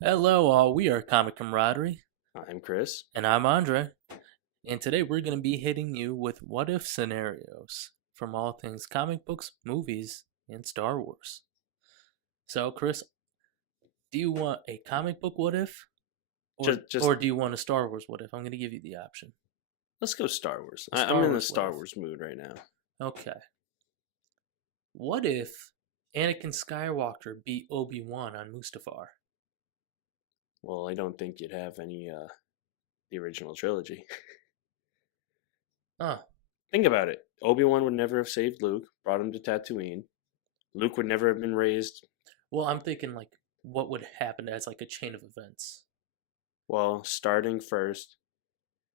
Hello, all. We are Comic Camaraderie, I'm Chris. and I'm Andre. And today we're going to be hitting you with what if scenarios from all things comic books, movies, and Star Wars. So, Chris, do you want a comic book what if, or Just or do you want a Star Wars what if? I'm going to give you the option. let's go Star Wars. A I'm Star in the Wars what Star if. Wars mood right now. Okay. What if Anakin Skywalker beat Obi-Wan on Mustafar? Well, I don't think you'd have any the original trilogy. Oh, Think about it. Obi-Wan would never have saved Luke, brought him to Tatooine. Luke would never have been raised. well, I'm thinking like what would happen as like a chain of events. Well, starting first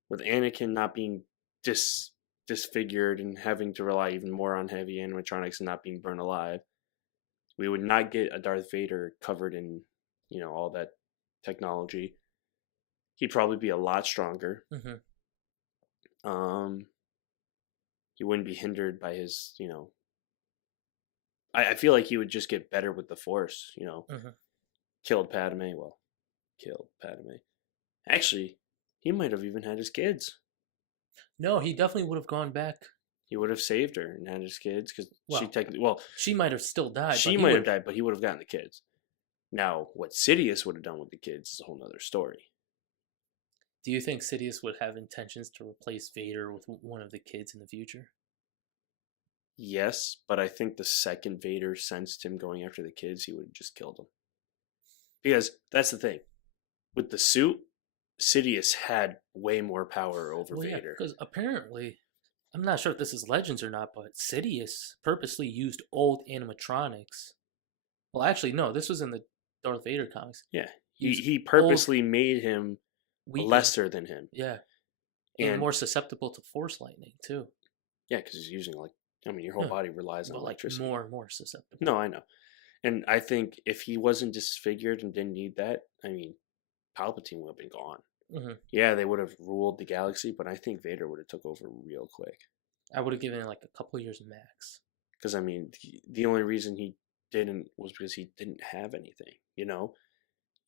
with Anakin not being dis disfigured and having to rely even more on heavy animatronics and not being burned alive. We would not get a Darth Vader covered in, all that technology. He'd probably be a lot stronger. Mm-hmm. Um, he wouldn't be hindered by his. I feel like he would just get better with the Force. Mm-hmm. Killed Padme. Well, killed Padme. Actually, he might have even had his kids. No, he definitely would have gone back. He would have saved her and had his kids because she Well, technically, well, she might have still died, but she he might have would. died, but he would have gotten the kids. Now, what Sidious would have done with the kids is a whole nother story. Do you think Sidious would have intentions to replace Vader with one of the kids in the future? Yes, but I think the second Vader sensed him going after the kids, he would have just killed him. Because that's the thing. With the suit, Sidious had way more power over Well, yeah, Vader. because apparently, I'm not sure if this is Legends or not, but Sidious purposely used old animatronics. Well, actually, no, this was in the Darth Vader comics. Yeah, he Used he old, purposely made him weaker, lesser than him, yeah, and and more susceptible to Force lightning too. yeah, because he's using your whole Yeah, body relies on but like electricity. more susceptible. No, I know, and I think if he wasn't disfigured and didn't need that, Palpatine would have been gone. Mm-hmm. Yeah, they would have ruled the galaxy, but I think Vader would have took over real quick. I would have given it like a couple years max. Because the only reason he didn't was because he didn't have anything.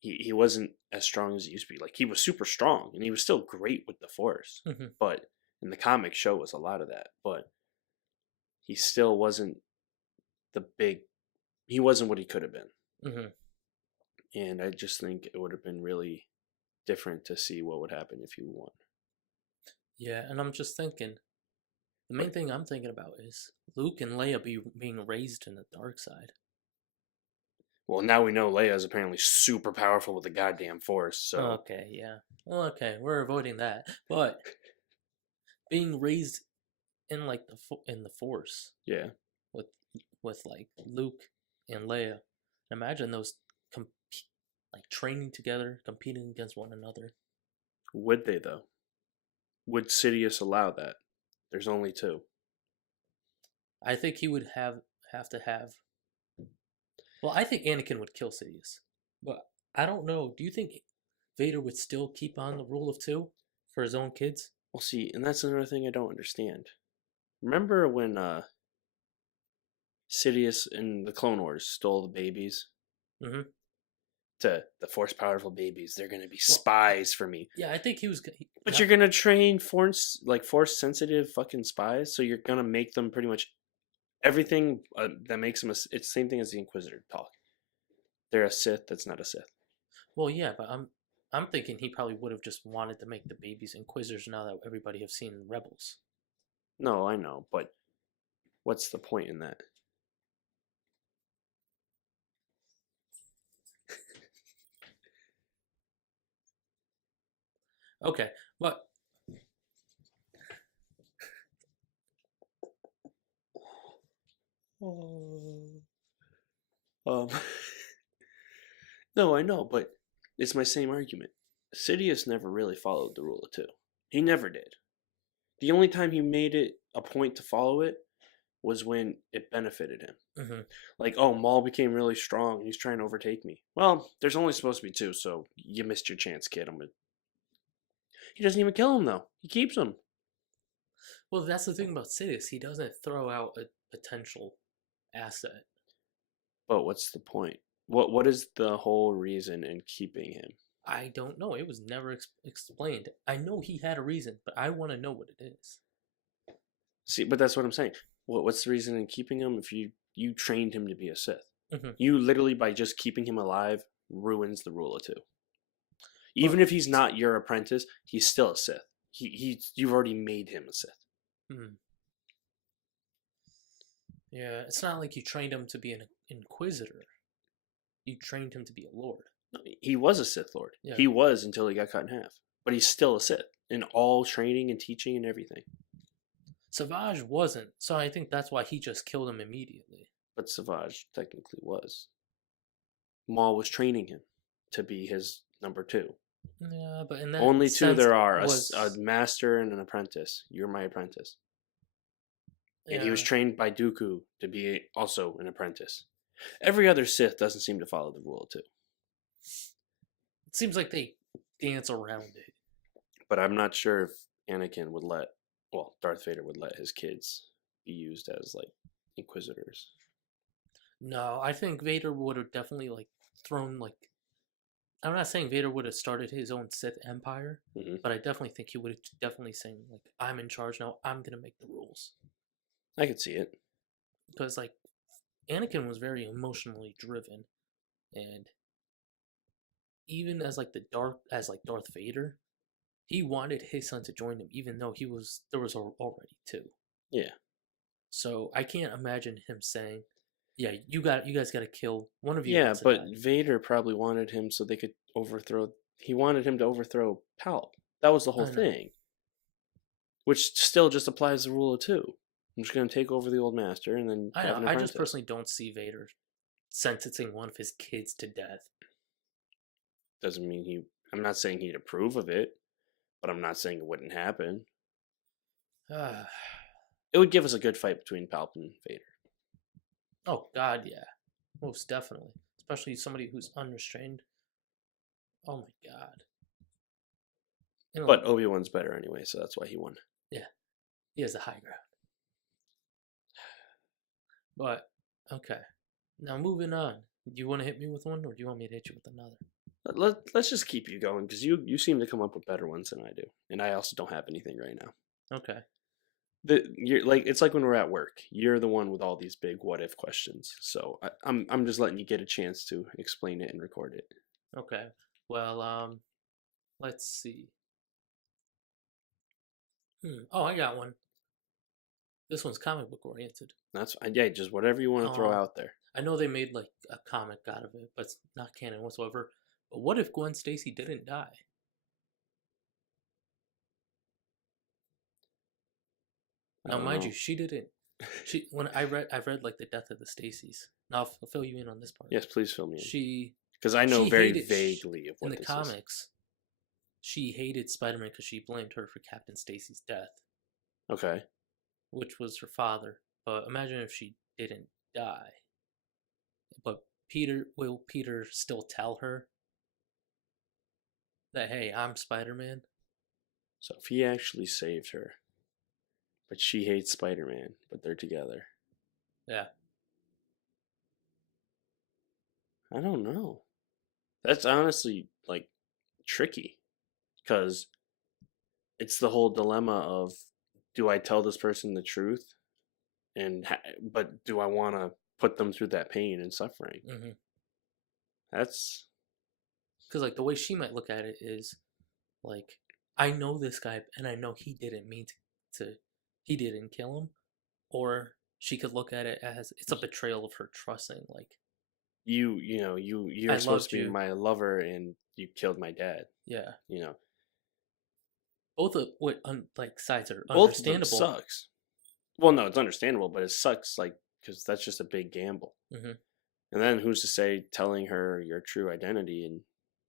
He wasn't as strong as he used to be. Like he was super strong, and he was still great with the Force. Mm-hmm. But in the comic show was a lot of that. But he still wasn't the big. He wasn't what he could have been. Mm-hmm. And I just think it would have been really different to see what would happen if he won. Yeah, and I'm just thinking, the main thing I'm thinking about is Luke and Leia being raised in the dark side. Well, now we know Leia is apparently super powerful with the goddamn Force. So Okay, yeah. Well, okay, we're avoiding that. But being raised in like in the Force yeah, with like Luke and Leia, imagine those like training together, competing against one another. would they though? Would Sidious allow that? There's only two. I think he would have to have. Well, I think Anakin would kill Sidious, but I don't know. Do you think Vader would still keep on the rule of two for his own kids? Well, see, and that's another thing I don't understand. Remember when Sidious in the Clone Wars stole the babies? Mm-hmm. To the Force powerful babies, they're gonna be Well, spies for me. yeah, I think he was. But Not, you're gonna train Force sensitive fucking spies, so you're gonna make them pretty much everything that makes them. It's the same thing as the Inquisitor talk. They're a Sith that's not a Sith. well, yeah, but I'm thinking he probably would have just wanted to make the babies Inquisitors now that everybody have seen Rebels. No, I know, but what's the point in that? Okay, but Um, no, I know, but it's my same argument. Sidious never really followed the rule of two. He never did. The only time he made it a point to follow it was when it benefited him. mm-hmm. Like, oh, Maul became really strong and he's trying to overtake me. Well, there's only supposed to be two, so you missed your chance, kid. He doesn't even kill him though. He keeps him. Well, that's the thing about Sidious. He doesn't throw out a potential asset. But what's the point? What is the whole reason in keeping him? I don't know. It was never explained. I know he had a reason, but I want to know what it is. See, but that's what I'm saying. What's the reason in keeping him if you trained him to be a Sith? Hmm. You literally by just keeping him alive ruins the rule of two. Even But if he's not your apprentice, he's still a Sith. You've already made him a Sith. hmm, yeah, it's not like you trained him to be an inquisitor. You trained him to be a lord. No, he was a Sith Lord. Yeah. He was until he got cut in half. But he's still a Sith in all training and teaching and everything. Savage wasn't, so I think that's why he just killed him immediately. But Savage technically was. Maul was training him to be his number two. Yeah, but in that Only two sense there are, was a master and an apprentice. You're my apprentice. And he was yeah. trained by Dooku to be also an apprentice. Every other Sith doesn't seem to follow the rule of two. It seems like they dance around it. But I'm not sure if Anakin would Darth Vader would let his kids be used as like inquisitors. No, I think Vader would have definitely like thrown like. I'm not saying Vader would have started his own Sith empire, Hmm. but I definitely think he would have definitely saying like, "I'm in charge now. I'm gonna make the rules." I could see it. Because like Anakin was very emotionally driven, and even as like Darth Vader, he wanted his son to join him, even though there was already two. Yeah. So I can't imagine him saying, "Yeah, you guys got to kill one of you Yeah, has to but die." Vader probably wanted him so they could overthrow. He wanted him to overthrow Palp. That was the whole I know. thing. Which still just applies the rule of two. I'm just going to take over the old master and then I have know. an I just apprentice. personally don't see Vader sentencing one of his kids to death. Doesn't mean he. I'm not saying he'd approve of it, but I'm not saying it wouldn't happen. It would give us a good fight between Palp and Vader. Oh God, yeah, most definitely. Especially somebody who's unrestrained. Oh my God. You know, But Obi-Wan's better anyway, so that's why he won. yeah, he has the high ground. But okay, now moving on. Do you want to hit me with one, or do you want me to hit you with another? Let's just keep you going because you seem to come up with better ones than I do, and I also don't have anything right now. Okay. You're like it's like when we're at work. You're the one with all these big what if questions, so I'm just letting you get a chance to explain it and record it. Okay. Well, let's see. Oh, I got one. This one's comic book oriented. That's yeah, just whatever you want to throw Um, out there. I know they made like a comic out of it, but it's not canon whatsoever. But what if Gwen Stacy didn't die? I Now, don't mind you, know. she didn't. I've read like the death of the Stacys. Now I'll fill you in on this part. Yes, please fill me in She because I know she very hated vaguely of in what the this is. comics. She hated Spider-Man because she blamed her for Captain Stacy's death, Okay. which was her father. But imagine if she didn't die. But will Peter still tell her that, hey, I'm Spider-Man? So if he actually saved her, but she hates Spider-Man, but they're together. Yeah. I don't know. That's honestly like tricky because it's the whole dilemma of do I tell this person the truth but do I want to put them through that pain and suffering? Mm-hmm. That's Because like the way she might look at it is like, I know this guy and I know he didn't mean he didn't kill him. Or she could look at it as it's a betrayal of her trusting. Like, you're I supposed loved to be you. my lover and you killed my dad. Yeah. You know, Both of what like sides are both of them understandable. sucks. Well, no, it's understandable, but it sucks like because that's just a big gamble. Mm-hmm. And then who's to say telling her your true identity and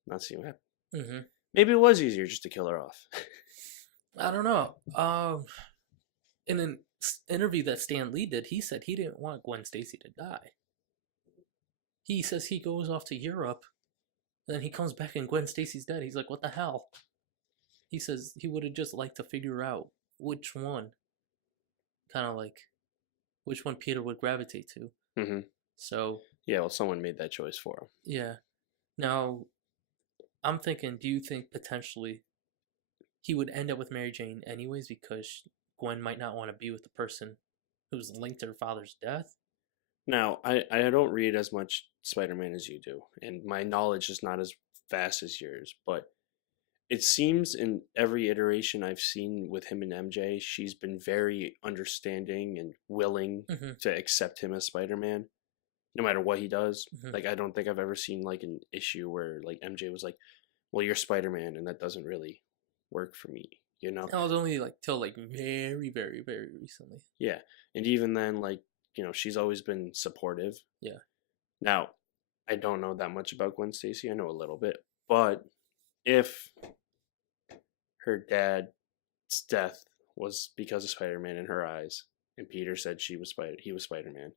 not seeing what happened? Mm-hmm. Maybe it was easier just to kill her off. I don't know. In an interview that Stan Lee did, he said he didn't want Gwen Stacy to die. He says he goes off to Europe, then he comes back and Gwen Stacy's dead. He's like, what the hell? He says he would have just liked to figure out which one, kind of like, which one Peter would gravitate to. Mm-hmm. So, Yeah, well, someone made that choice for him. yeah. Now, I'm thinking, do you think potentially he would end up with Mary Jane anyways because Gwen might not want to be with the person who's linked to her father's death? Now, I don't read as much Spider-Man as you do, and my knowledge is not as vast as yours, but it seems in every iteration I've seen with him and MJ, she's been very understanding and willing Mm-hmm. to accept him as Spider-Man, no matter what he does. Mm-hmm. Like I don't think I've ever seen like an issue where like MJ was like, "Well, you're Spider-Man, and that doesn't really work for me," you know? That was only like till like very, very, very recently. Yeah, and even then, like she's always been supportive. Yeah. Now, I don't know that much about Gwen Stacy. I know a little bit, but if her dad's death was because of Spider-Man in her eyes, and Peter said he was Spider-Man,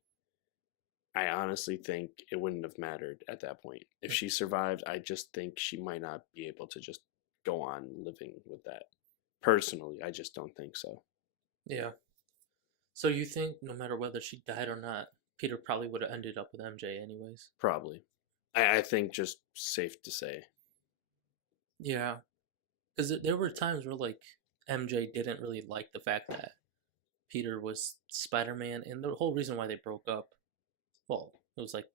I honestly think it wouldn't have mattered at that point. If she survived, I just think she might not be able to just go on living with that. Personally, I just don't think so. Yeah. So you think no matter whether she died or not, Peter probably would have ended up with MJ anyways? Probably. I think just safe to say. Yeah. Because there were times where like MJ didn't really like the fact that Peter was Spider-Man, and the whole reason why they broke up, well, it was like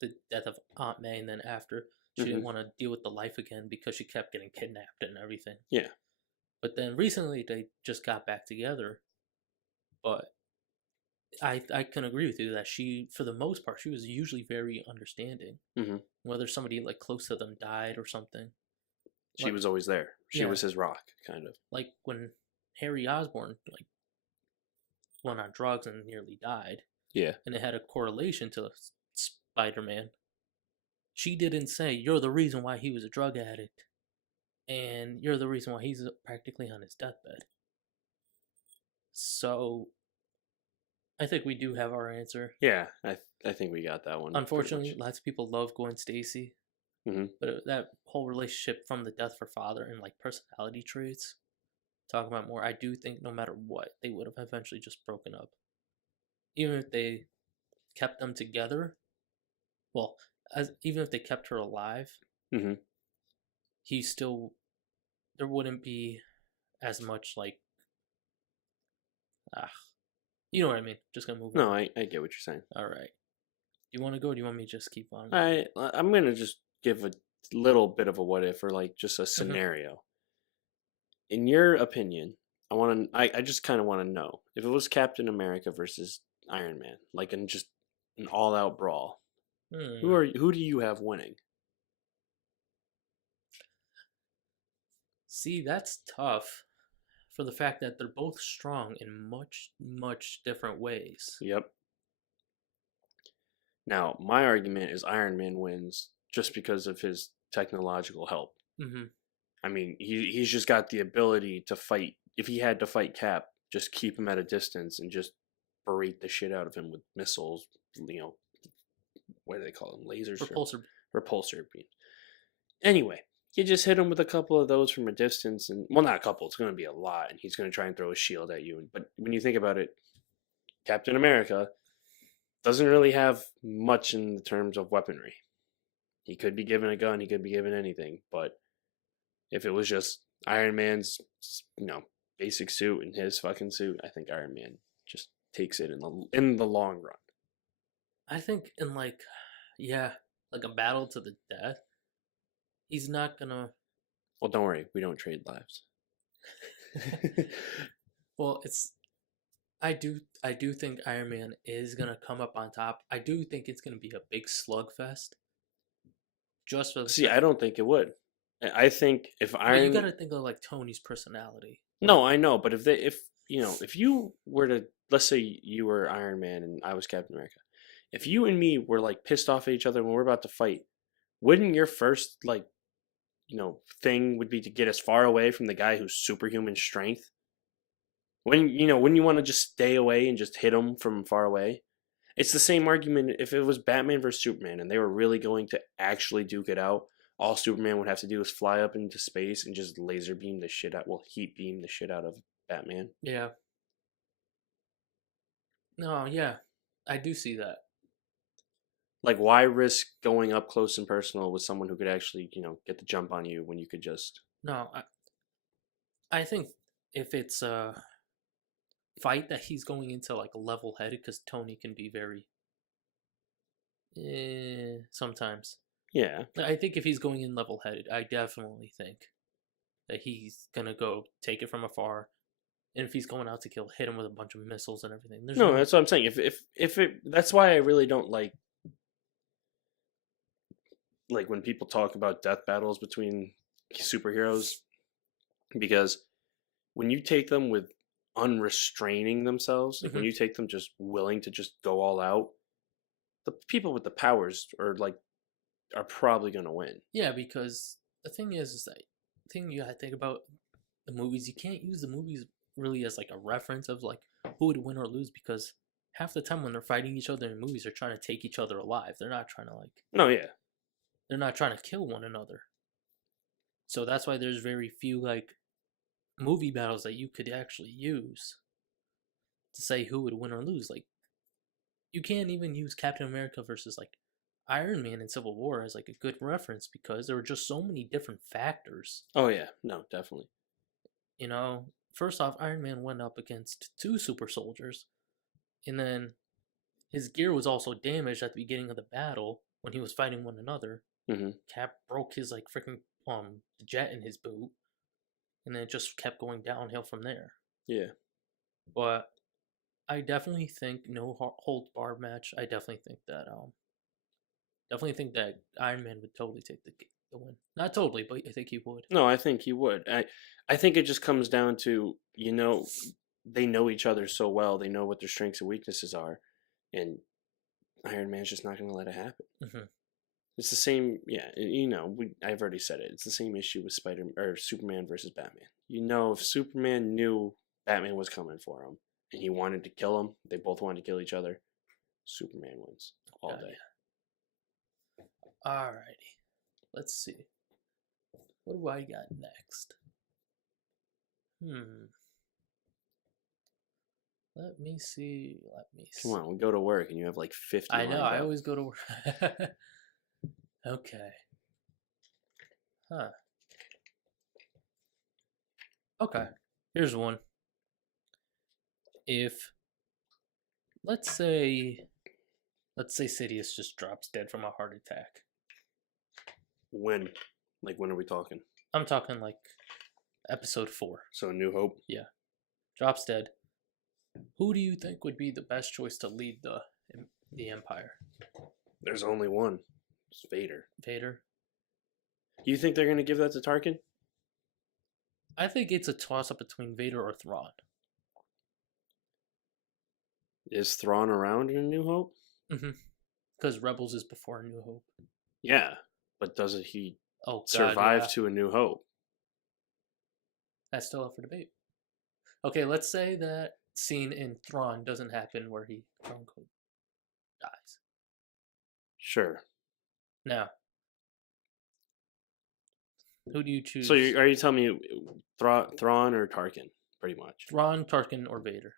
the death of Aunt May, and then after she didn't Hmm. want to deal with the life again because she kept getting kidnapped and everything. Yeah. But then recently they just got back together. But I can agree with you that she, for the most part, she was usually very understanding. Hmm. Whether somebody like close to them died or something. She Like was always there. She yeah, was his rock, kind of. like when Harry Osborn like went on drugs and nearly died, Yeah. and it had a correlation to Spider-Man. She didn't say you're the reason why he was a drug addict, and you're the reason why he's practically on his deathbed. So I think we do have our answer. Yeah, I think we got that one pretty Unfortunately, much. lots of people love Gwen Stacy, Hmm. but that whole relationship from the death for father and like personality traits, talk about more. I do think no matter what, they would have eventually just broken up, even if they kept them together. Well, as even if they kept her alive, Hmm. he still there wouldn't be as much like ah, you know what I mean. Just gonna move No, on. I get what you're saying. All right. Do you want to go? Or do you want me to just keep on going? I'm gonna just give a little bit of a what if or like just a Mm-hmm. scenario. In your opinion, I just kind of want to know if it was Captain America versus Iron Man, like in just an all out brawl. Hmm. Who do you have winning? See, that's tough for the fact that they're both strong in much, much different ways. Yep. Now, my argument is Iron Man wins just because of his technological help. Mm-hmm. I mean, he's just got the ability to fight. If he had to fight Cap, just keep him at a distance and just berate the shit out of him with missiles. What do they call them? Lasers or Repulsor. repulsor beams. Anyway, you just hit him with a couple of those from a distance, and well, not a couple. It's going to be a lot, and he's going to try and throw a shield at you. But when you think about it, Captain America doesn't really have much in terms of weaponry. He could be given a gun, he could be given anything, but if it was just Iron Man's, basic suit and his fucking suit, I think Iron Man just takes it in the long run. I think in like, yeah, like a battle to the death, he's not gonna. Well, don't worry, we don't trade lives. Well, it's. I do think Iron Man is gonna come up on top. I do think it's gonna be a big slugfest, just for the See, I don't think it would. I think if But you Iron gotta think of like Tony's personality. Like, No, I know, but if you were to, let's say you were Iron Man and I was Captain America, if you and me were like pissed off at each other when we're about to fight, wouldn't your first thing would be to get as far away from the guy who's superhuman strength? Wouldn't you want to just stay away and just hit him from far away? It's the same argument if it was Batman versus Superman and they were really going to actually duke it out. All Superman would have to do is fly up into space and just laser beam the shit out, well, heat beam the shit out of Batman. yeah, no, yeah, I do see that. Like, why risk going up close and personal with someone who could actually, get the jump on you when you could just. No, I think if it's a fight that he's going into like level headed, because Tony can be very sometimes. Yeah. I think if he's going in level headed, I definitely think that he's gonna go take it from afar. And if he's going out to kill, hit him with a bunch of missiles and everything. There's No, no. that's what I'm saying. If it, that's why I really don't like when people talk about death battles between superheroes, because when you take them with unrestraining themselves, like when Mhm. you take them just willing to just go all out, the people with the powers are probably going to win. Yeah, because the thing is that the thing you gotta think about the movies. You can't use the movies really as like a reference of like who would win or lose, because half the time when they're fighting each other in movies, they're trying to take each other alive. They're not trying to like. No, yeah. They're not trying to kill one another. So that's why there's very few like movie battles that you could actually use to say who would win or lose. Like you can't even use Captain America versus like Iron Man in Civil War as like a good reference, because there were just so many different factors. Oh yeah, no, definitely. First off, Iron Man went up against two super soldiers, and then his gear was also damaged at the beginning of the battle when he was fighting one another. Hmm. Cap broke his like freaking jet in his boot, and then it just kept going downhill from there. Yeah. But I definitely think no hold bar match. I definitely think that Iron Man would totally take the win. Not totally, but I think he would. No, I think he would. I think it just comes down to, they know each other so well. They know what their strengths and weaknesses are, and Iron Man's just not going to let it happen. Hmm. It's the same, yeah. I've already said it. It's the same issue with Spider or Superman versus Batman. If Superman knew Batman was coming for him and he wanted to kill him, they both wanted to kill each other. Superman wins all day. Alrighty, let's see. What do I got next? Hmm. Let me see. Come on, we go to work and you have like 50 I know. lined I up. always go to work. Okay. Huh. Okay. Here's one. If let's say Sidious just drops dead from a heart attack. When? Like, when are we talking? I'm talking like episode 4. So, New Hope? Yeah. Drops dead. Who do you think would be the best choice to lead the Empire? There's only one. It's Vader. Vader? You think they're going to give that to Tarkin? I think it's a toss up between Vader or Thrawn. Is Thrawn around in New Hope? Mm-hmm. Because Rebels is before New Hope. Yeah, but doesn't he Oh, God, survive yeah. to A New Hope? That's still up for debate. Okay, let's say that scene in Thrawn doesn't happen where he quote unquote dies. Sure. Now, who do you choose? So are you telling me Thrawn or Tarkin, pretty much? Thrawn, Tarkin, or Vader?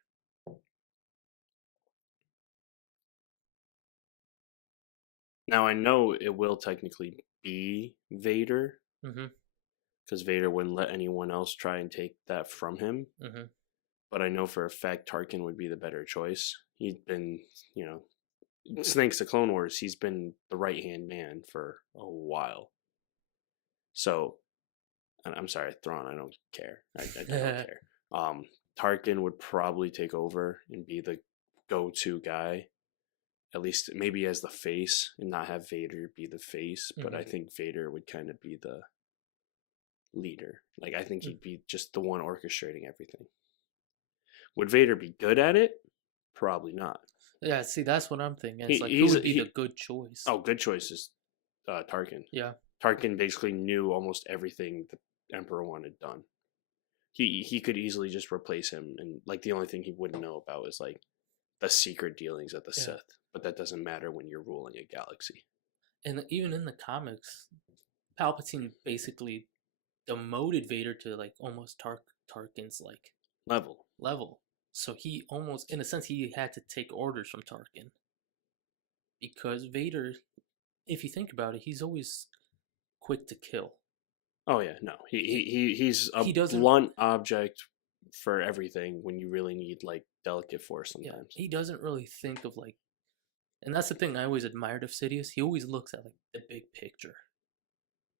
Now I know it will technically be Vader, Mm-hmm. because Vader wouldn't let anyone else try and take that from him. Mm-hmm. But I know for a fact Tarkin would be the better choice. He'd been, thanks to Clone Wars, he's been the right hand man for a while. So, I'm sorry, Thrawn. I don't care. I don't care. Tarkin would probably take over and be the go-to guy, at least maybe as the face, and not have Vader be the face. But I think Vader would kind of be the leader. Like, I think he'd be just the one orchestrating everything. Would Vader be good at it? Probably not. Yeah, see, that's what I'm thinking. It's who would be the good choice? Oh, good choice is Tarkin. Yeah. Tarkin basically knew almost everything the Emperor wanted done. He could easily just replace him, and like the only thing he wouldn't know about is like the secret dealings of the Sith. But that doesn't matter when you're ruling a galaxy. And even in the comics, Palpatine basically demoted Vader to like almost Tarkin's like level. So he almost, in a sense, he had to take orders from Tarkin. because Vader, if you think about it, he's always quick to kill. Oh yeah, no, he's a He doesn't, blunt object for everything when you really need like delicate force yeah, sometimes. he doesn't really think of like, and that's the thing I always admired of Sidious. He always looks at like the big picture.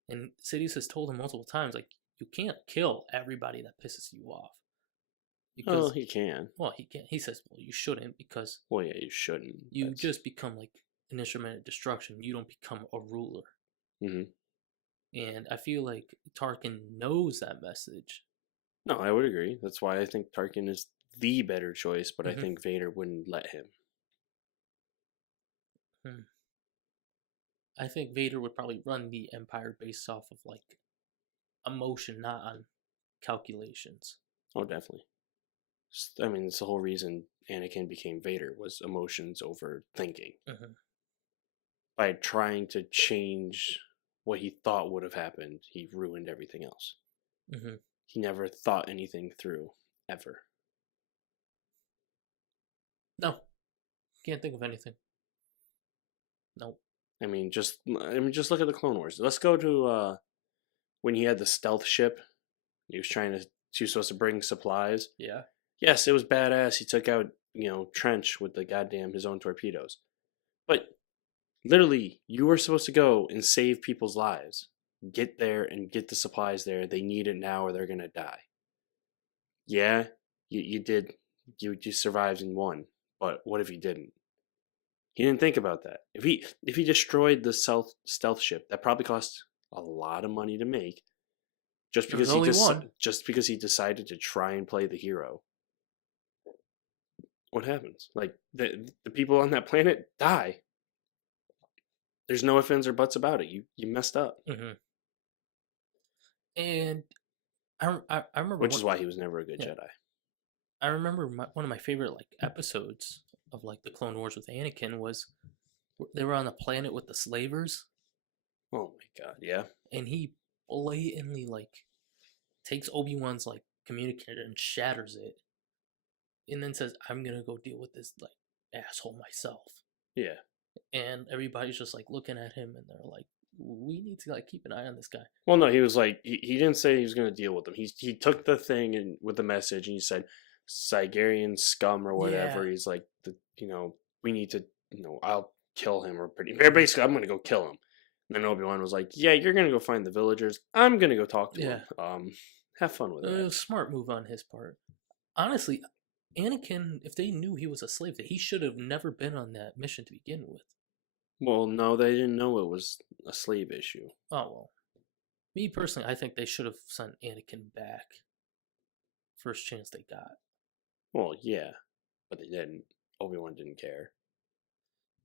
And Sidious has told him multiple times, like, you can't kill everybody that pisses you off. Oh, Because, he can. well, he can't. He says, well, you shouldn't, because Well, yeah, you shouldn't. you That's. just become like an instrument of destruction. You don't become a ruler. Hmm. And I feel like Tarkin knows that message. No, I would agree. That's why I think Tarkin is the better choice, but I Hmm. think Vader wouldn't let him. I think Vader would probably run the Empire based off of like emotion, not on calculations. Oh, definitely. I mean, it's the whole reason Anakin became Vader was emotions over thinking. Hmm. By trying to change what he thought would have happened, he ruined everything else. Hmm. He never thought anything through, ever. No, can't think of anything. Nope. Just look at the Clone Wars. Let's go to when he had the stealth ship. He was supposed to bring supplies. Yeah. Yes, it was badass. He took out, Trench with the goddamn his own torpedoes. But literally, you were supposed to go and save people's lives. Get there and get the supplies there. They need it now or they're gonna die. Yeah, you did. You survived and won. But what if you didn't? He didn't think about that. If he destroyed the stealth ship, that probably cost a lot of money to make. Just There was because he only one. just because he decided to try and play the hero. What happens? Like the people on that planet die. There's no ifs ands or buts about it. You messed up, Hmm. And I remember which what. is why he was never a good Yeah, Jedi. I remember one of my favorite like episodes of like the Clone Wars with Anakin was they were on a planet with the slavers, Oh my god, yeah. and he blatantly like takes Obi-Wan's like communicator and shatters it, and then says, "I'm gonna go deal with this like asshole myself." Yeah. And everybody's just like looking at him, and they're like, "We need to like keep an eye on this guy." Well, no, he was like he didn't say he was going to deal with them. He took the thing and with the message and he said Sigarian scum or Yeah, whatever. He's like we need to I'll kill him or pretty basically I'm going to go kill him. And then Obi-Wan was like, "Yeah, you're going to go find the villagers. I'm going to go talk to yeah. him. Have fun with It that." was a smart move on his part. Honestly, Anakin, if they knew he was a slave, that he should have never been on that mission to begin with. Well, no, they didn't know it was a slave issue. Oh well. Me personally, I think they should have sent Anakin back first chance they got. Well, yeah, but they didn't. Obi-Wan didn't care.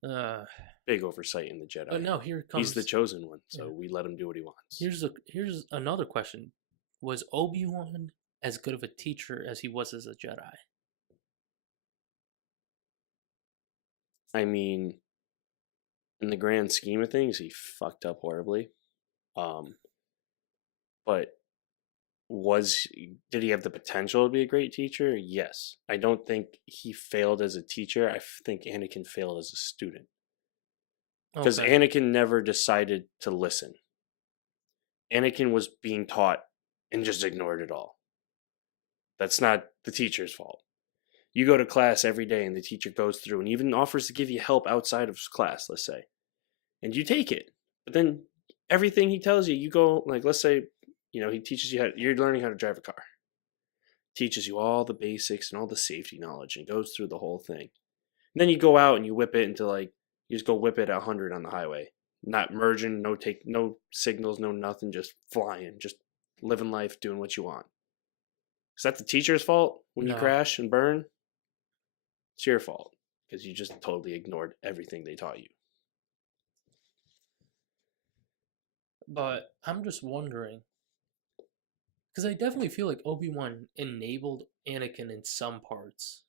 Uh, Big oversight in the but Jedi. no, here He's the comes. chosen one, Yeah, so we let him do what he wants. here's another question: was Obi-Wan as good of a teacher as he was as a Jedi? I mean, in the grand scheme of things, he fucked up horribly. Um, but was did he have the potential to be a great teacher? Yes. I don't think he failed as a teacher. I think Anakin failed as a student because Okay, Anakin never decided to listen. Anakin was being taught and just ignored it all. That's not the teacher's fault. You go to class every day and the teacher goes through and even offers to give you help outside of class, let's say, and you take it. But then everything he tells you, you go like, let's say, he teaches you you're learning how to drive a car, teaches you all the basics and all the safety knowledge, and goes through the whole thing. And then you go out and you whip it into like you just go whip it at 100 on the highway, not merging, no signals, no nothing, just flying, just living life, doing what you want. Is that the teacher's fault when you no, crash and burn? It's your fault because you just totally ignored everything they taught you. but I'm just wondering because I definitely feel like Obi-Wan enabled Anakin in some parts.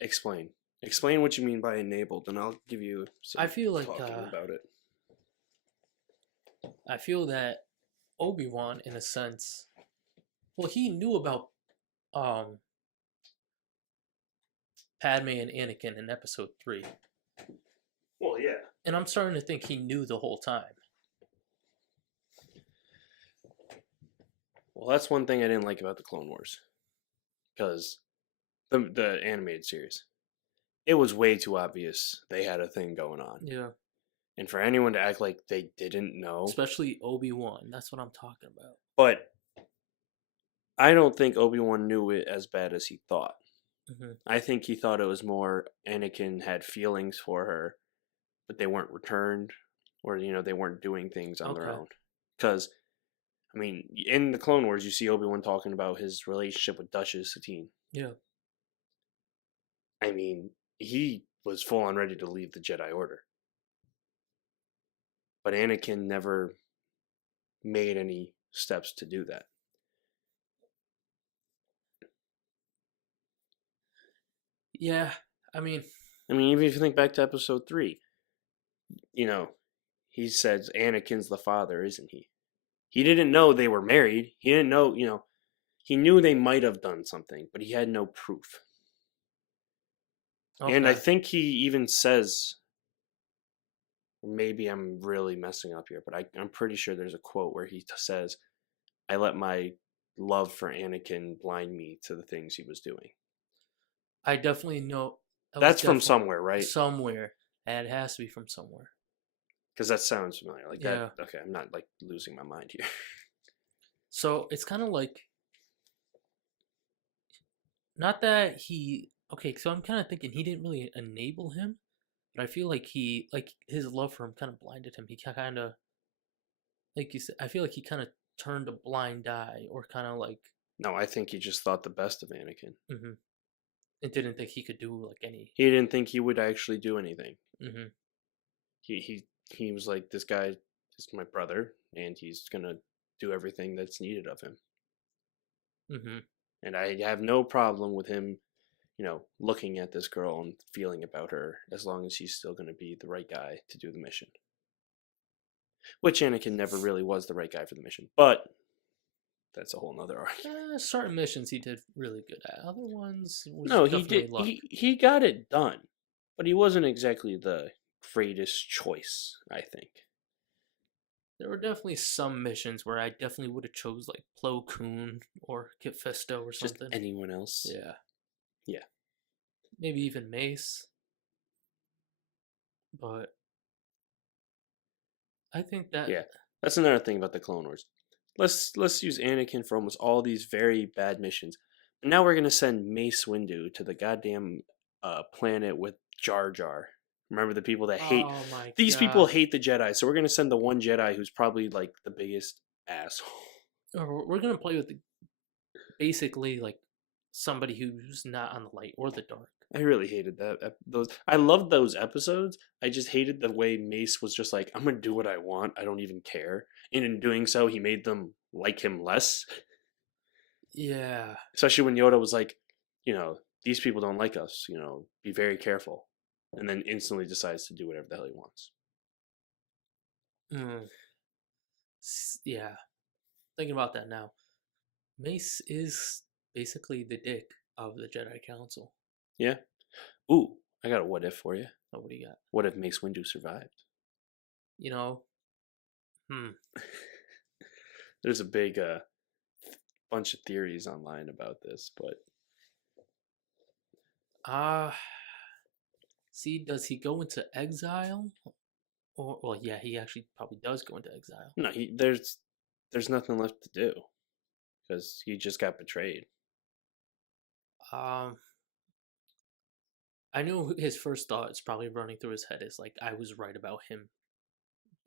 Explain. Explain what you mean by enabled, and I'll give you I some feel like talking about it. I feel that Obi-Wan, in a sense, well, he knew about um Padme and Anakin in Episode 3, Well, yeah. and I'm starting to think he knew the whole time. Well, that's one thing I didn't like about the Clone Wars, because the animated series, it was way too obvious they had a thing going on, Yeah, and for anyone to act like they didn't know, especially Obi-Wan. That's what I'm talking about. but I don't think Obi-Wan knew it as bad as he thought. Mm-hmm. I think he thought it was more Anakin had feelings for her, but they weren't returned, or they weren't doing things on their Okay. own. Because I mean, in the Clone Wars, you see Obi-Wan talking about his relationship with Duchess Satine. Yeah. I mean, he was full on ready to leave the Jedi Order, but Anakin never made any steps to do that. Yeah. I mean, Even if you think back to Episode 3, you know, he says Anakin's the father, isn't he? He didn't know they were married. He didn't know, he knew they might have done something, but he had no proof. And I okay. think he even says, maybe I'm really messing up here, but I'm pretty sure there's a quote where he says, I let my love for Anakin blind me to the things he was doing. I definitely know that was That's from definitely somewhere, right? somewhere, and it has to be from somewhere. Because that sounds familiar. Like that. Yeah. Okay, I'm not like losing my mind here. So it's kind of like, not that he. Okay, so I'm kind of thinking he didn't really enable him, but I feel like his love for him kind of blinded him. He kind of, like you said, I feel like he kind of turned a blind eye, or kind of like, No, I think he just thought the best of Anakin. mm-hmm, and didn't think he could do like any. He didn't think he would actually do anything. Mm-hmm. He was like, this guy is my brother, and he's gonna do everything that's needed of him. Mm-hmm. And I have no problem with him, looking at this girl and feeling about her, as long as he's still gonna be the right guy to do the mission. Which Anakin never really was the right guy for the mission, but that's a whole nother argument. Certain missions he did really good at. Other ones was No, he definitely did. luck. He got it done, but he wasn't exactly the greatest choice, I think. There were definitely some missions where I definitely would have chose like Plo Koon or Kit Fisto or Just something. anyone else. Yeah. Yeah. Maybe even Mace. But I think that. Yeah. That's another thing about the Clone Wars. Let's use Anakin for almost all these very bad missions. But now we're gonna send Mace Windu to the goddamn planet with Jar Jar. Remember the people that hate Oh my these people god. hate the Jedi, so we're gonna send the one Jedi who's probably like the biggest asshole. We're gonna play with basically like somebody who's not on the light or the dark. I really hated those. I loved those episodes. I just hated the way Mace was just like, I'm gonna do what I want. I don't even care. And in doing so, he made them like him less. Yeah. Especially when Yoda was like, these people don't like us. Be very careful. And then instantly decides to do whatever the hell he wants. Mm. Yeah. Thinking about that now. Mace is basically the dick of the Jedi Council. Yeah. Ooh, I got a what if for you. Oh, what do you got? What if Mace Windu survived? You know, There's a big bunch of theories online about this, but see, does he go into exile? Or, well, yeah, he actually probably does go into exile. no, there's nothing left to do because he just got betrayed. Um, I know his first thought is probably running through his head is like, I was right about him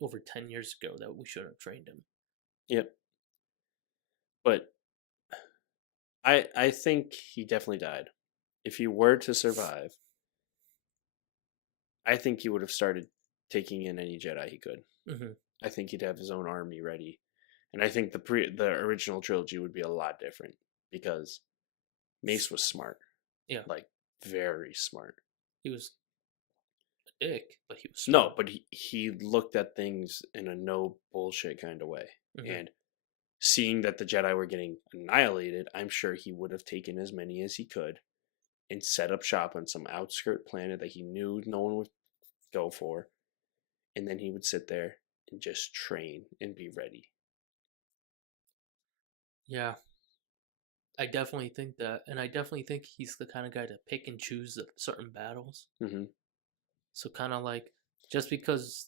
over 10 years ago that we should have trained him. Yep. But I think he definitely died. If he were to survive, I think he would have started taking in any Jedi he could. Mm-hmm. I think he'd have his own army ready, and I think the original trilogy would be a lot different because Mace was smart. Yeah. Like very smart. He was a dick, but he was No, smart. but he looked at things in a no bullshit kind of way, Mm-hmm. and seeing that the Jedi were getting annihilated, I'm sure he would have taken as many as he could and set up shop on some outskirt planet that he knew no one would go for, and then he would sit there and just train and be ready. Yeah, I definitely think that, and I definitely think he's the kind of guy to pick and choose certain battles. Mm-hmm. So kind of like just because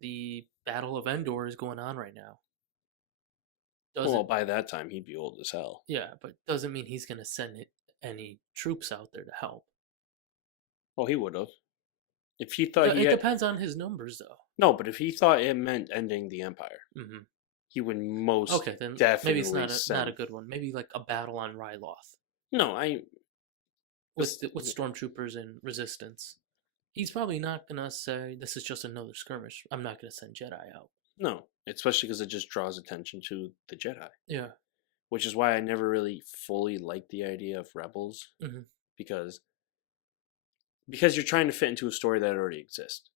the Battle of Endor is going on right now Well, doesn't, by that time he'd be old as hell. yeah, but doesn't mean he's gonna send any troops out there to help. Well, he would have if he thought he It had. depends on his numbers though. No, but if he thought it meant ending the empire, Hmm. he would most Okay, then maybe it's definitely not a send. good one. Maybe like a battle on Ryloth No, I with just with stormtroopers and resistance. He's probably not gonna say this is just another skirmish. I'm not gonna send Jedi out. no, especially because it just draws attention to the Jedi, Yeah. which is why I never really fully liked the idea of rebels Hmm. because you're trying to fit into a story that already exists.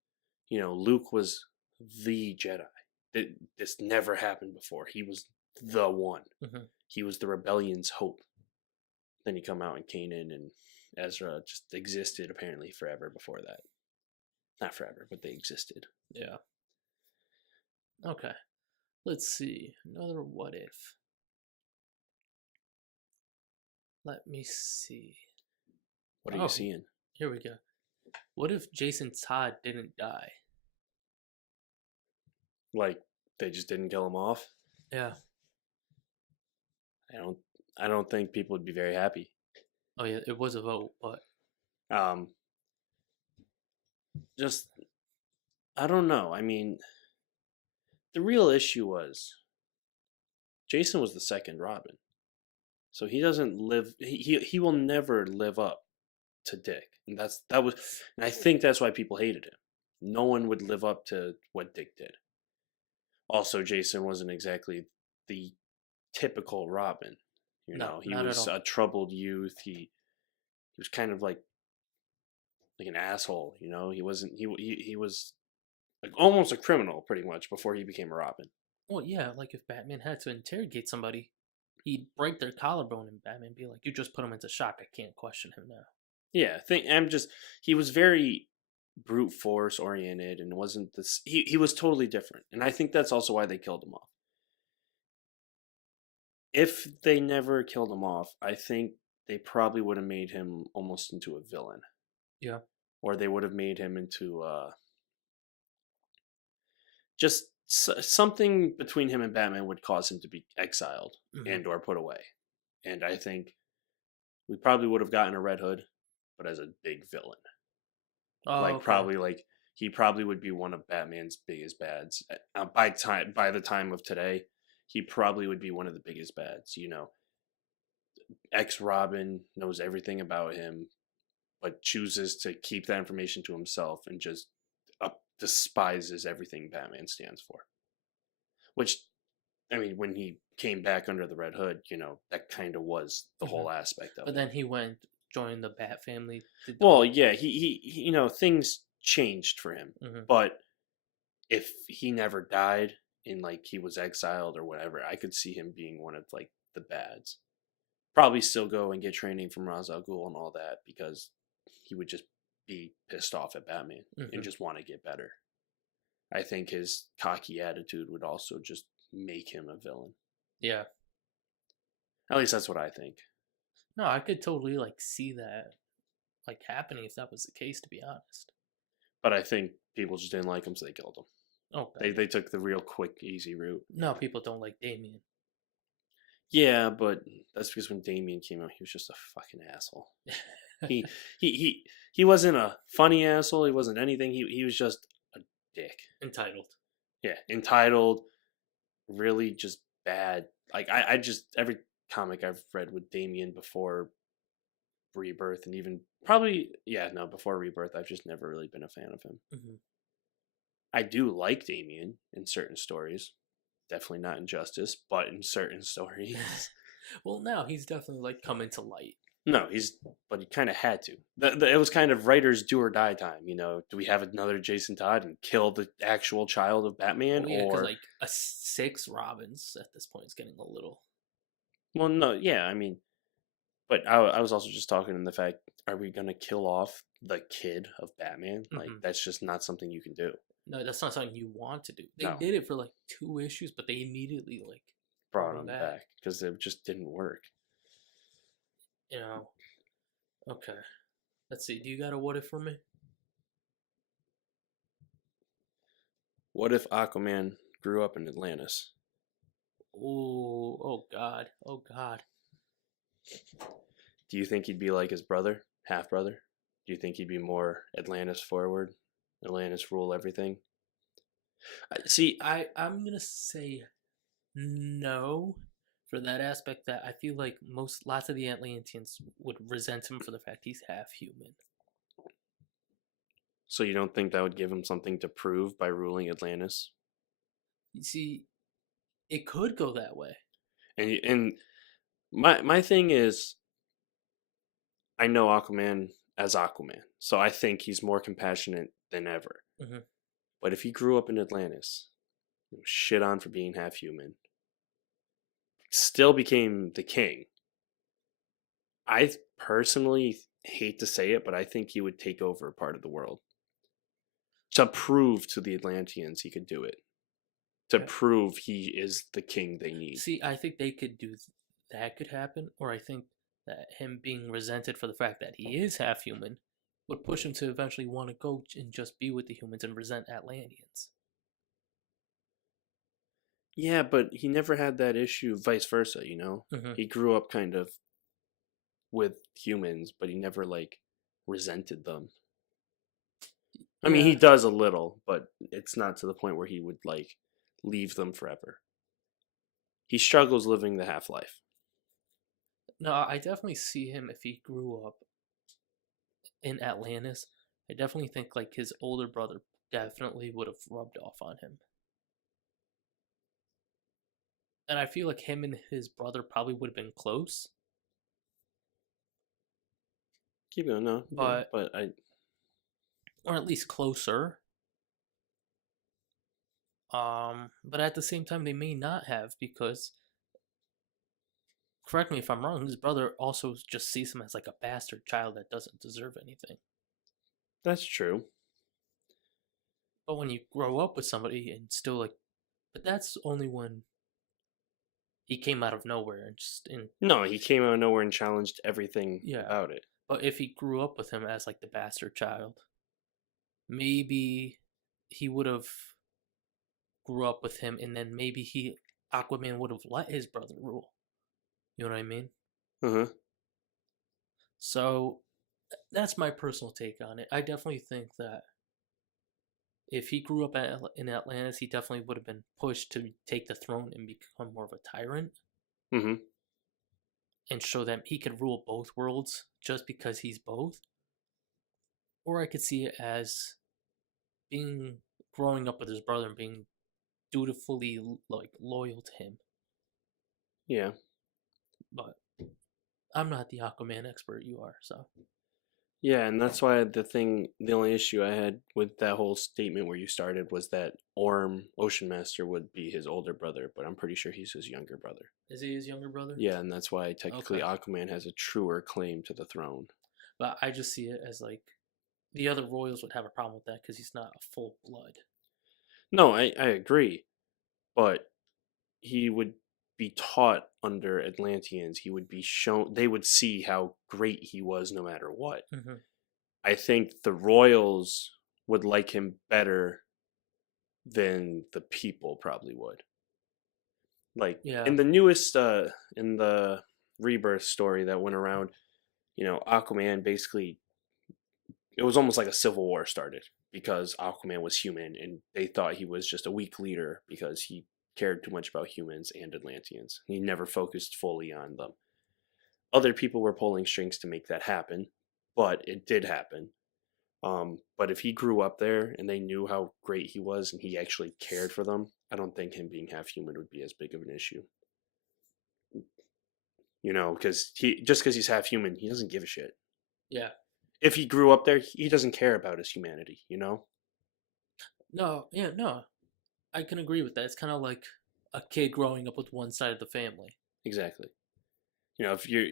Luke was the Jedi. This never happened before. He was the one. Hmm. He was the rebellion's hope. Then you come out in Kanan and Ezra just existed apparently forever before that. Not forever, but they existed. Yeah. Okay. Let's see. Another what if. Let me see. What are you Oh, seeing? here we go. What if Jason Todd didn't die? Like they just didn't kill him off? Yeah. I don't I don't think people would be very happy. Oh yeah, it was a vote, but Um just I don't know. I mean, the real issue was Jason was the second Robin. So he doesn't live he will never live up to Dick. And and I think that's why people hated him. No one would live up to what Dick did. Also, Jason wasn't exactly the typical Robin. no, He not at was all. a troubled youth. He was kind of like an asshole. He was like almost a criminal pretty much before he became a Robin. Well, yeah, like if Batman had to interrogate somebody, he'd break their collarbone and Batman be like, "You just put him into shock. I can't question him now." Yeah, he was very brute force oriented and wasn't this he was totally different. And I think that's also why they killed him off. If they never killed him off, I think they probably would have made him almost into a villain. Yeah. Or they would have made him into just something between him and Batman would cause him to be exiled Hmm. and or put away. And I think we probably would have gotten a Red Hood, but as a big villain. Oh, Like okay. probably like he probably would be one of Batman's biggest bads. By the time of today, he probably would be one of the biggest bads. Ex Robin knows everything about him, but chooses to keep that information to himself and just despises everything Batman stands for. Which, I mean, when he came back under the Red Hood, that kind of was the Hmm. whole aspect of But it. then he went joined the Bat family. Did the Well, whole. yeah, things changed for him, Hmm. but if he never died and like he was exiled or whatever, I could see him being one of like the bads. Probably still go and get training from Ra's al Ghul and all that because he would just be pissed off at Batman and Hmm. just want to get better. I think his cocky attitude would also just make him a villain. Yeah. At least that's what I think. No, I could totally like see that like happening if that was the case. To be honest. But I think people just didn't like him, so they killed him. Okay. They took the real quick, easy route. No, people don't like Damien. Yeah, but that's because when Damien came out, he was just a fucking asshole. He he wasn't a funny asshole. He wasn't anything. He was just a dick. Entitled. Yeah, entitled, really just bad. Like I just every comic I've read with Damien before Rebirth and even probably before Rebirth, I've just never really been a fan of him. Hmm. I do like Damien in certain stories. Definitely not in Justice, but in certain stories. Well, now he's definitely like coming to light. No, but he kind of had to. It was kind of writers' do or die time. Do we have another Jason Todd and kill the actual child of Batman, Well, yeah, because or like a 6 Robins at this point is getting a little. well, no, yeah, I mean, But I was also just talking in the fact: are we gonna kill off the kid of Batman? Like Hmm. that's just not something you can do. No, that's not something you want to do. They No, did it for like 2 issues, but they immediately like brought brought him him back. back because it just didn't work. You know. Okay. Let's see. Do you got a what if for me? What if Aquaman grew up in Atlantis? Oh, oh God, oh God. Do you think he'd be like his brother, half brother? Do you think he'd be more Atlantis forward? Atlantis rule everything? See, I'm gonna say no for that aspect. That I feel like lots of the Atlanteans would resent him for the fact he's half human. so you don't think that would give him something to prove by ruling Atlantis? You see, it could go that way. And my thing is, I know Aquaman as Aquaman, so I think he's more compassionate than ever. Hmm. But if he grew up in Atlantis, shit on for being half human, still became the king, I personally hate to say it, but I think he would take over a part of the world to prove to the Atlanteans he could do it. To Yeah. prove he is the king they need. See, I think they could do that. Could happen, or I think that him being resented for the fact that he is half human would push him to eventually want to go and just be with the humans and resent Atlanteans. Yeah, but he never had that issue, vice versa, you know? Hmm. He grew up kind of with humans, but he never, like, resented them. I mean, he Yeah. does a little, but it's not to the point where he would, like, leave them forever. He struggles living the half life. No, I definitely see him if he grew up in Atlantis. I definitely think like his older brother definitely would have rubbed off on him. And I feel like him and his brother probably would have been close, Keep going, no, yeah, but but or at least closer. But at the same time they may not have because correct me if I'm wrong, his brother also just sees him as like a bastard child that doesn't deserve anything. that's true. But when you grow up with somebody and still like but that's only when he came out of nowhere and just in No, he came out of nowhere and challenged everything yeah. about it. But if he grew up with him as like the bastard child, maybe he would have grew up with him, and then maybe he Aquaman would have let his brother rule. You know what I mean? Uh-huh. So that's my personal take on it. I definitely think that if he grew up in Atlantis, he definitely would have been pushed to take the throne and become more of a tyrant Mm-hmm. and show that he could rule both worlds just because he's both. Or I could see it as being growing up with his brother and being dutifully like loyal to him. Yeah. But I'm not the Aquaman expert. You are, so Yeah, and that's why the only issue I had with that whole statement where you started was that Orm, Ocean Master, would be his older brother, but I'm pretty sure he's his younger brother. is he his younger brother? Yeah, and that's why technically Okay, Aquaman has a truer claim to the throne. but I just see it as like the other royals would have a problem with that because he's not a full blood. No, I agree, but he would be taught under Atlanteans. He would be shown, they would see how great he was no matter what. Hmm. I think the royals would like him better than the people probably would. Like Yeah, in the newest in the rebirth story that went around, Aquaman basically, it was almost like a civil war started because Aquaman was human and they thought he was just a weak leader because he cared too much about humans and Atlanteans. He never focused fully on them. Other people were pulling strings to make that happen, but it did happen. But if he grew up there and they knew how great he was and he actually cared for them, I don't think him being half human would be as big of an issue. Because because he's half human, he doesn't give a shit. yeah. If he grew up there, he doesn't care about his humanity. No, yeah, no. I can agree with that. It's kind of like a kid growing up with one side of the family. Exactly. If you're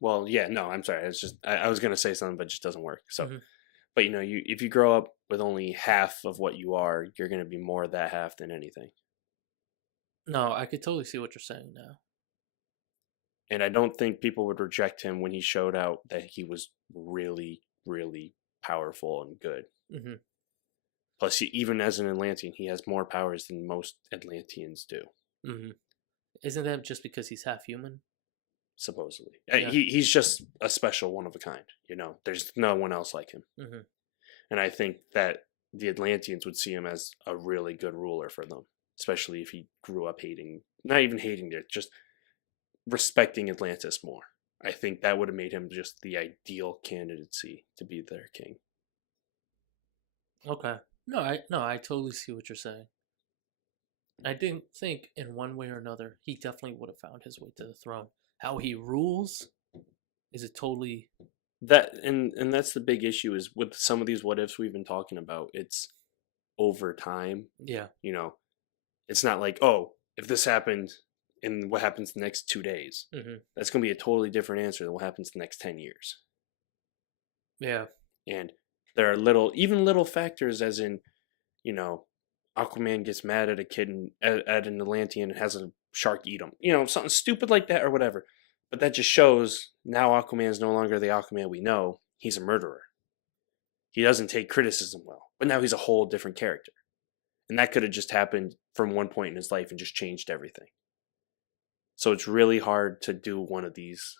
well, yeah, no, I'm sorry. It's just I was gonna say something, but it just doesn't work. So, Hmm. but you if you grow up with only half of what you are, you're gonna be more that half than anything. No, I could totally see what you're saying now. And I don't think people would reject him when he showed out that he was really, really powerful and good. Hmm. Plus, even as an Atlantean, he has more powers than most Atlanteans do, Hmm. Isn't that just because he's half human? supposedly. Yeah. He's just a special one of a kind. There's no one else like him. Hmm. And I think that the Atlanteans would see him as a really good ruler for them, especially if he grew up hating, not even hating it, just respecting Atlantis more. I think that would have made him just the ideal candidacy to be their king. Okay. No, I totally see what you're saying. I didn't think in one way or another he definitely would have found his way to the throne. How he rules is a totally And that's the big issue is with some of these what ifs we've been talking about. It's over time. yeah. You know, it's not like, oh, if this happened in what happens the next 2 days, Hmm. that's going to be a totally different answer than what happens the next 10 years. Yeah. And there are even little factors, as in, you know, Aquaman gets mad at a kid and at an Atlantean and has a shark eat him. Something stupid like that or whatever. But that just shows now Aquaman is no longer the Aquaman we know. He's a murderer. He doesn't take criticism well. But now he's a whole different character. And that could have just happened from one point in his life and just changed everything. So it's really hard to do one of these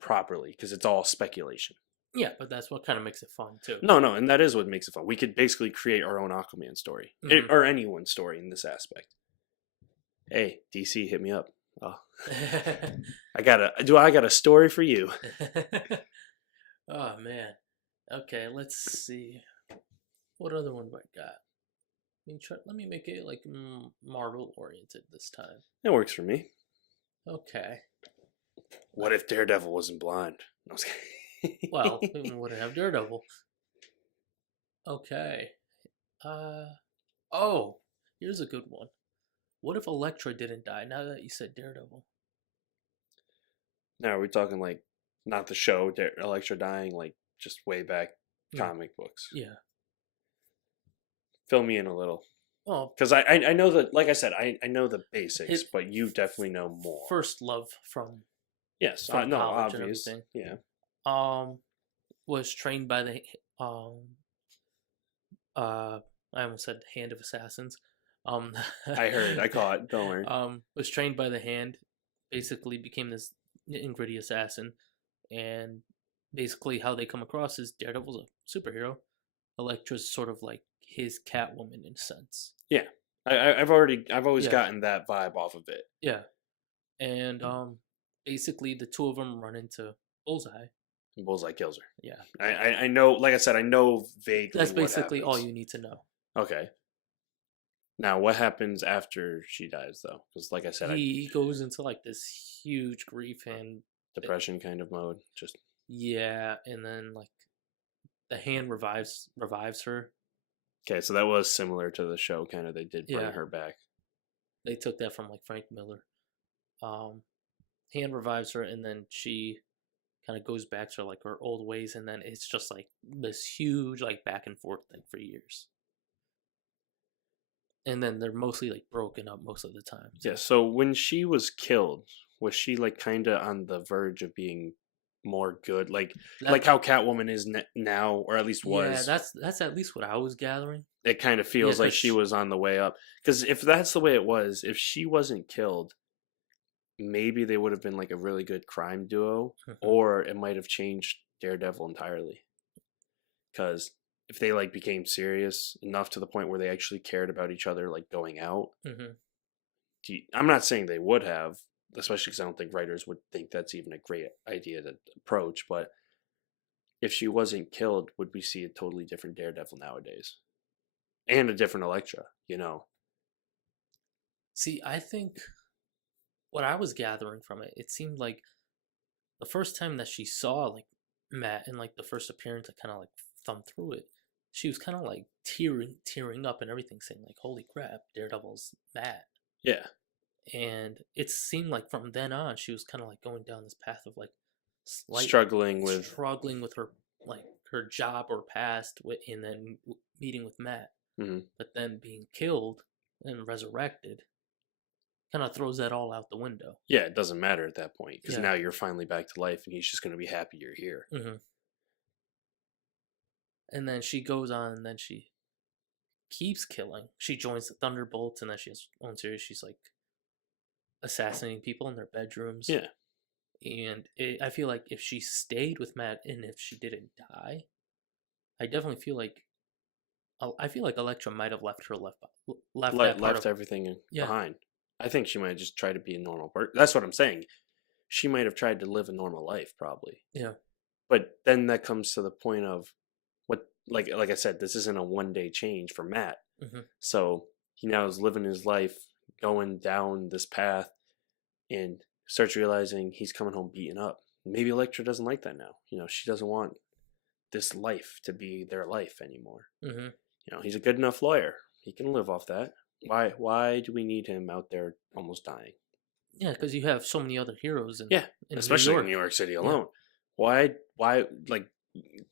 properly because it's all speculation. Yeah, but that's what kind of makes it fun too. No, no, and that is what makes it fun. We could basically create our own Aquaman story, Hmm. or anyone's story in this aspect. Hey, DC, hit me up. Oh, I got a story for you. Oh man. Okay, let's see. What other one do I got? Let me make it like Marvel oriented this time. That works for me. Okay. What if Daredevil wasn't blind? No, I was Well, we kidding. wouldn't have Daredevil. Okay. Uh oh, here's a good one. What if Elektra didn't die? Now that you said Daredevil. Now are we talking like not the show, Elektra dying, like just way back Mm, comic books? yeah. Fill me in a little. Well, Because I know that, like I said, I know the basics, his but you definitely know more. first love Yes, from no, college and obvious. everything. Yeah. Um, was trained by the um uh I almost said Hand of Assassins. Um, I heard, I caught, don't worry. was trained by the Hand. Basically, became this nitty-gritty assassin, and basically how they come across is Daredevil's a superhero. Elektra's sort of like his Catwoman in a sense. Yeah. I've always Yeah, gotten that vibe off of it. yeah, and basically the two of them run into Bullseye. Bullseye kills her. Yeah, I know, like I said, I know vaguely that's what basically all happens. you need to know. Okay. Now, what happens after she dies, though? Because, like I said, He goes into like this huge grief and depression kind of mode. Just yeah, and then like the Hand revives her. okay. So that was similar to the show. Kind of, they did bring Yeah, her back. they took that from like Frank Miller. Um, Hand revives her, and then she kind of goes back to like her old ways, and then it's just like this huge like back and forth thing for years. And then they're mostly like broken up most of the time. Yeah. So So when she was killed, was she like kind of on the verge of being more good, like that how Catwoman is now, or at least yeah, was? that's at least what I was gathering. It kind of Yeah, feels like she cause was on the way up. Because if that's the way it was, if she wasn't killed, maybe they would have been like a really good crime duo, or it might have changed Daredevil entirely. Because if they like became serious enough to the point where they actually cared about each other, like going out, mm-hmm. I'm not saying they would have, especially because I don't think writers would think that's even a great idea to approach. But if she wasn't killed, would we see a totally different Daredevil nowadays and a different Elektra? See, I think what I was gathering from it, it seemed like the first time that she saw like Matt in like the first appearance, I kind of like thumbed through it. She was kind of like tearing up and everything, saying like, "Holy crap, Daredevil's Matt!" Yeah, And it seemed like from then on, she was kind of like going down this path of like struggling with. struggling with her like her job or past, and then meeting with Matt, Mhm. but then being killed and resurrected kind of throws that all out the window. Yeah, it doesn't matter at that point because Yeah. now you're finally back to life, and he's just going to be happy you're here. hmm And then she goes on, and then she keeps killing. She joins the Thunderbolts, and then she has her own series. She's like assassinating people in their bedrooms. Yeah, And I feel like if she stayed with Matt and if she didn't die, I definitely feel like I feel like Elektra might have left that part left of everything yeah behind. I think she might have just tried to be a normal person. That's what I'm saying. She might have tried to live a normal life, probably. yeah But then that comes to the point of what, like I said, this isn't a 1 day change for Matt. hmm So he now is living his life, going down this path, and starts realizing he's coming home beaten up. Maybe Elektra doesn't like that now. She doesn't want this life to be their life anymore. hmm He's a good enough lawyer. He can live off that. Why do we need him out there almost dying? yeah because you have so many other heroes Yeah, in especially New in York. New York City Yeah. alone. Why like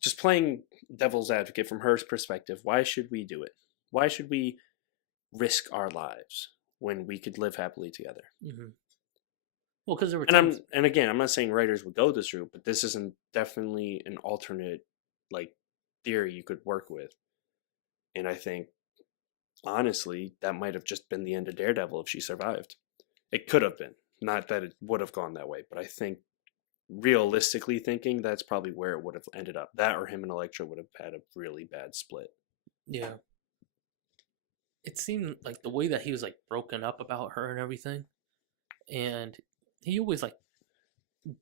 just playing devil's advocate from her perspective, why should we do it? Why should we risk our lives when we could live happily together? hmm Well, because there were And times. again, I'm not saying writers would go this route, but this isn't definitely an alternate like theory you could work with. And I think honestly, that might have just been the end of Daredevil if she survived. It could have been. Not that it would have gone that way, but I think realistically thinking, that's probably where it would have ended up. That or him and Elektra would have had a really bad split. Yeah, it seemed like the way that he was like broken up about her and everything, and he always like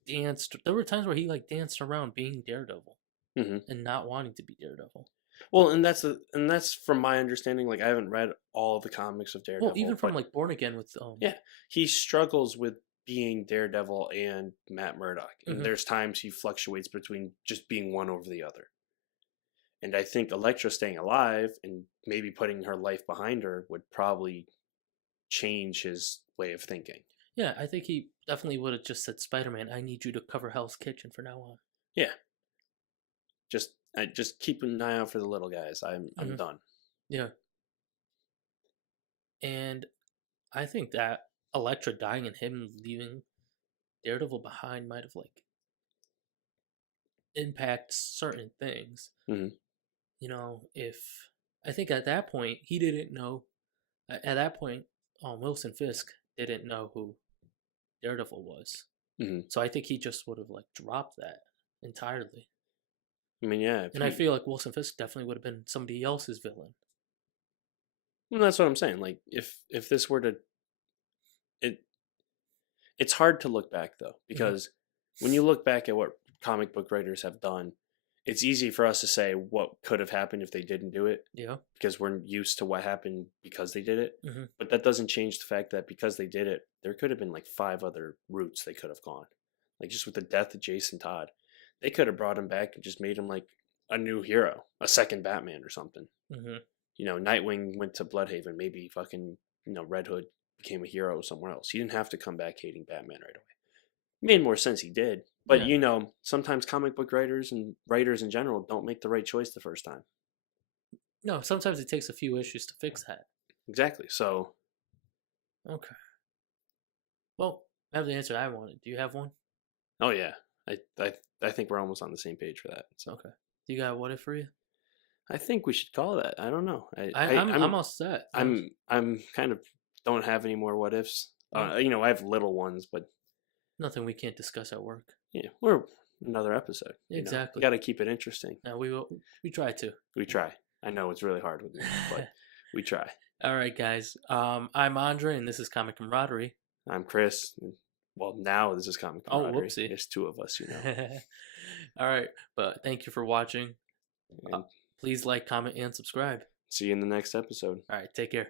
danced. There were times where he like danced around being Daredevil hmm and not wanting to be Daredevil. Well, and that's from my understanding. Like I haven't read all the comics of Well, Daredevil, even from but like Born Again with yeah, he struggles with being Daredevil and Matt Murdock, and mhm. there's times he fluctuates between just being one over the other. And I think Elektra staying alive and maybe putting her life behind her would probably change his way of thinking. Yeah, I think he definitely would have just said, "Spider-Man, I need you to cover Hell's Kitchen from now on." Yeah, just keep an eye out for the little guys. I'm hmm done. Yeah, and I think that Elektra dying and him leaving Daredevil behind might have like impacted certain things. hmm If I think at that point he didn't know. At that point, Wilson Fisk didn't know who Daredevil was, hmm so I think he just would have like dropped that entirely. I mean, yeah, if And I he, feel like Wilson Fisk definitely would have been somebody else's villain. well, that's what I'm saying. Like, if this were to, it, it's hard to look back though, hmm because when you look back at what comic book writers have done, it's easy for us to say what could have happened if they didn't do it Yeah. because we're used to what happened because they did it. hmm But that doesn't change the fact that because they did it, there could have been like 5 other routes they could have gone. Like just with the death of Jason Todd, they could have brought him back and just made him like a new hero, a second Batman or something. hmm Nightwing went to Bloodhaven. Maybe fucking, Red Hood became a hero somewhere else. He didn't have to come back hating Batman right away. It made more sense he did. But, Yeah. sometimes comic book writers and writers in general don't make the right choice the first time. No, sometimes it takes a few issues to fix that. Exactly. So, Okay. Well, I have the answer I wanted. Do you have one? oh yeah, I think we're almost on the same page for that. So Okay. Do you got a what if for you? I think we should call that. I don't know. I'm all set. I'm kind of don't have any more what ifs. No, I have little ones, but nothing we can't discuss at work. yeah, we're another episode. We Exactly. got to keep it interesting. No, we try to. We try. I know it's really hard with me, but we try. All right, guys. I'm Andre, and this is Comic Camaraderie. I'm Chris. Well, now this is Comic Oh, Camaraderie. whoopsie. There's 2 of us, All right, but thank you for watching. And Please like, comment, and subscribe. see you in the next episode. All right, take care.